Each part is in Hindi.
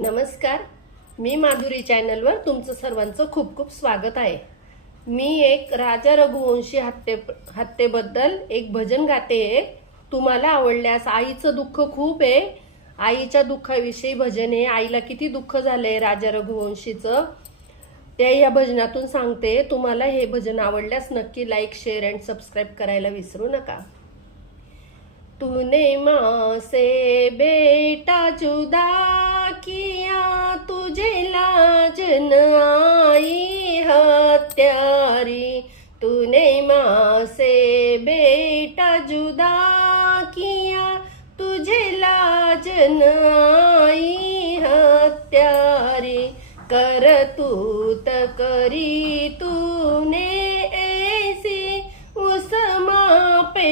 नमस्कार. मी माधुरी चॅनलवर तुमचं सर्वांचं खूप खूप स्वागत आहे. मी एक राजा रघुवंशी हत्येबद्दल एक भजन गाते. तुम्हाला आवडल्यास, आईचं दुःख खूप आहे, आईच्या दुःखाविषयी भजन आहे. आईला किती दुःख झालंय राजा रघुवंशीचं, ते या भजनातून सांगते. तुम्हाला हे भजन आवडल्यास नक्की लाईक, शेअर अँड सबस्क्राईब करायला विसरू नका. तूने माँ से बेटा जुदा किया, तुझे लाज न आई हत्यारी. तूने माँ से बेटा जुदा किया, तुझे लाज न आई हत्यारी. करतूत करी तूने ऐसी, उस माँ पे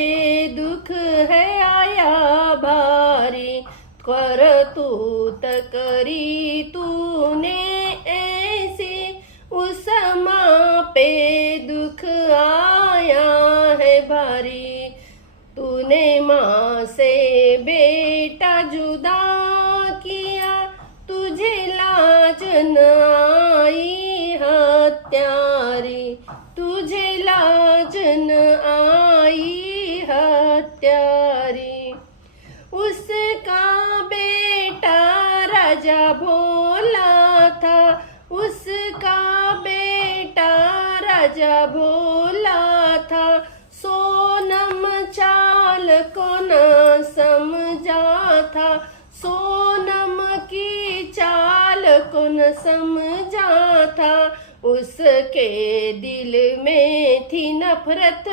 दुख है आया भारी. करतूत करी तूने ऐसी, उस माँ पे दुख आया है भारी. तूने माँ से बेटा जुदा किया, तुझे लाज न आई हत्यारी. तुझे लाज न आई हत्यारी. उसका बेटा राजा भोला था, उसका बेटा राजा भोला था. सोनम चाल को न समझा था, सोनम की चाल को न समझा था. उसके दिल में थी नफरत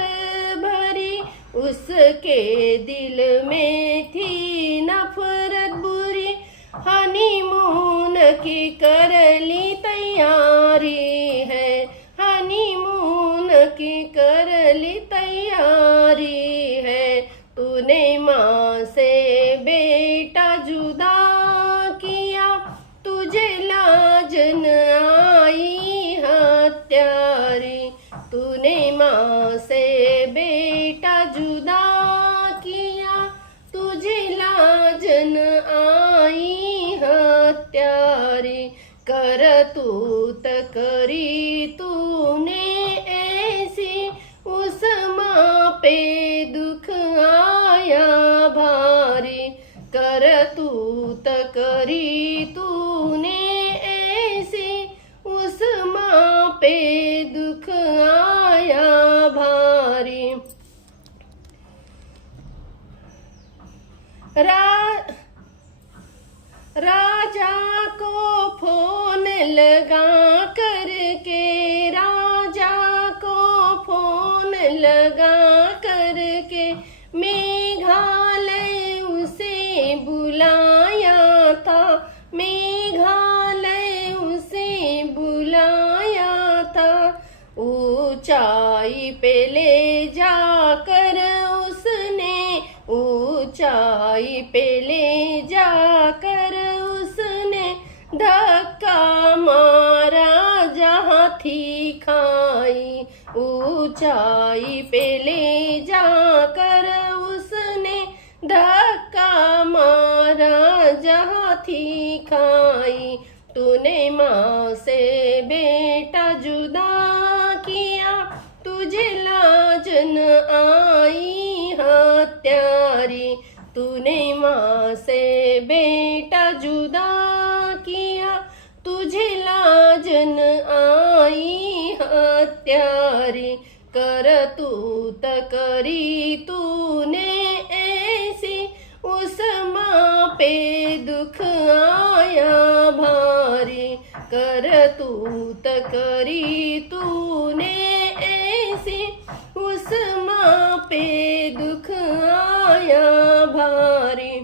भरी, उसके दिल में थी नफरत बुरी. हनीमून की कर ली तैयारी है, हनीमून की कर ली तैयारी है. तूने माँ से बेटा जुदा किया, तुझे लाज न आई हत्यारी. तूने माँ से बेटा जुदा किया, तुझे लाज न आई हत्यारी. करतूत करी तूने ऐसी, उस माँ पे दुख आया भारी. करतूत करी तूने ऐसी, उस माँ पे दुख आया भारी. राजा को फोन लगा करके, राजा को फोन लगा करके, मेघालय उसे बुलाया था, मेघालय उसे बुलाया था. ऊंचाई पे ले जाकर उसने, ऊंचाई पे ले जाकर उसने धक्का मारा जहाँ थी खाई. ऊंचाई पे ले जाकर उसने धक्का मारा जहाँ थी खाई. तूने माँ से बेटा जुदा किया, तुझे लाज न आई हत्यारी. तूने माँ से बेटा जुदा किया, तुझे लाज न आई हत्यारी. करतूत करी तूने ऐसी, उस माँ पे दुख आया भारी. करतूत करी तूने ऐसी, उस माँ पे दुख आया भारी.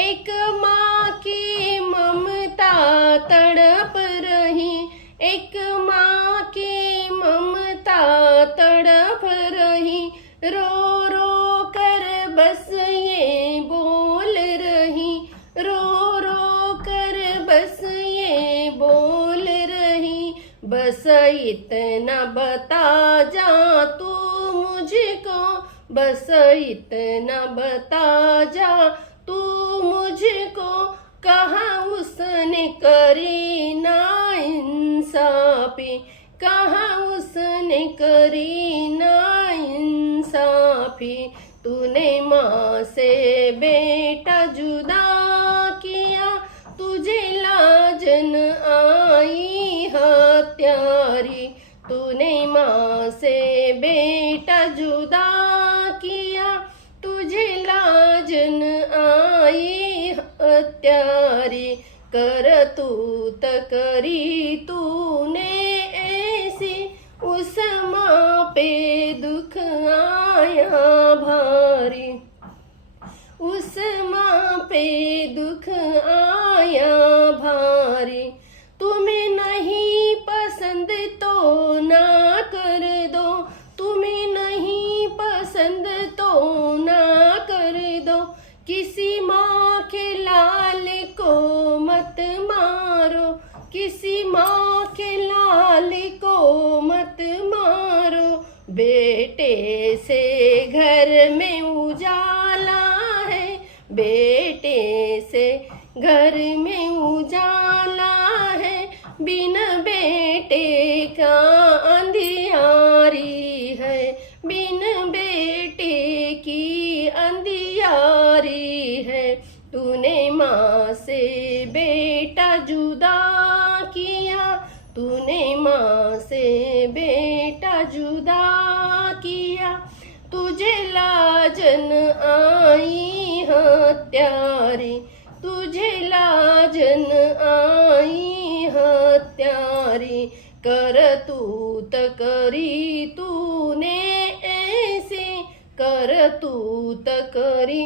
एक माँ की ममता तड़प रही, एक माँ की ममता तड़प रही. रो रो कर बस ये बोल रही, रो रो कर बस ये बोल रही. बस इतना बता जा तू मुझको, बस इतना बता जा तू मुझको, कहाँ उस पापी, कहाँ उसने करी नाइंसाफी। तूने माँ से बेटा जुदा किया, तुझे लाजन आई हत्यारी। तूने माँ से बेटा जुदा किया, तुझे लाजन आई हत्यारी। करतूत करी तूने ऐसी, उस माँ पे दुख आया भारी। उस माँ पे दुख आया भारी। तुम्हें नहीं पसंद तो ना कर दो, तुम्हें नहीं पसंद तो ना कर दो। किसी माँ के लाल को मत मारो, किसी माँ के लाल को मत मारो। बेटे से घर में उजाला है, बेटे से घर में उजाला है। बिन बेटे का अंधियारी है, बिन बेटे की अंधियारी है। तूने माँ से बेटा जुदा किया, तूने माँ से बेटा जुदा किया। तुझे लाजन आई हत्यारी, तुझे लाजन आई हत्यारी। करतूत करी तूने ऐसी, करतूत करी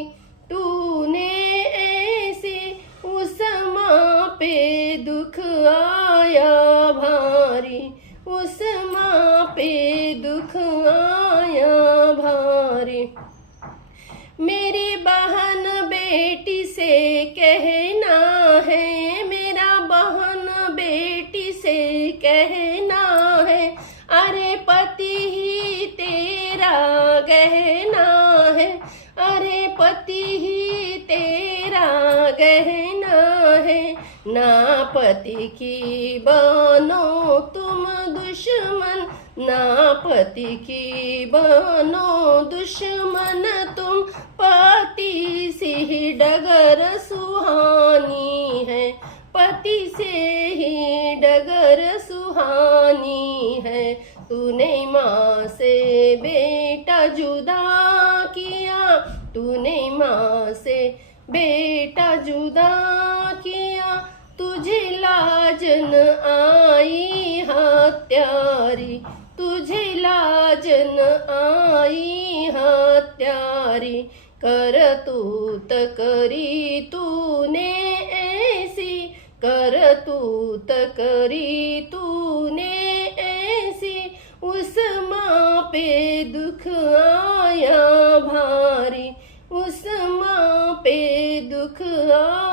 तूने ऐसी। उस माँ पे दुख आया भारी, उस माँ पे दुख आया भारी। मेरी बहन बेटी से कहना है, मेरा बहन बेटी से कहना है। अरे पति ही तेरा गहना है, अरे पति ही तेरा गहना है। ना पति की बनो तुम दुश्मन, ना पति की बनो दुश्मन तुम। पति से ही डगर सुहानी है, पति से ही डगर सुहानी है। तूने माँ से बेटा जुदा किया, तूने माँ से बेटा जुदा किया। तुझे लाजन आई हत्यारी, तुझे लाजन आई हत्यारी। करतूत करी तूने ऐसी, करतूत करी तूने ऐसी। उस माँ पे दुख आया भारी, उस माँ पे दुख आया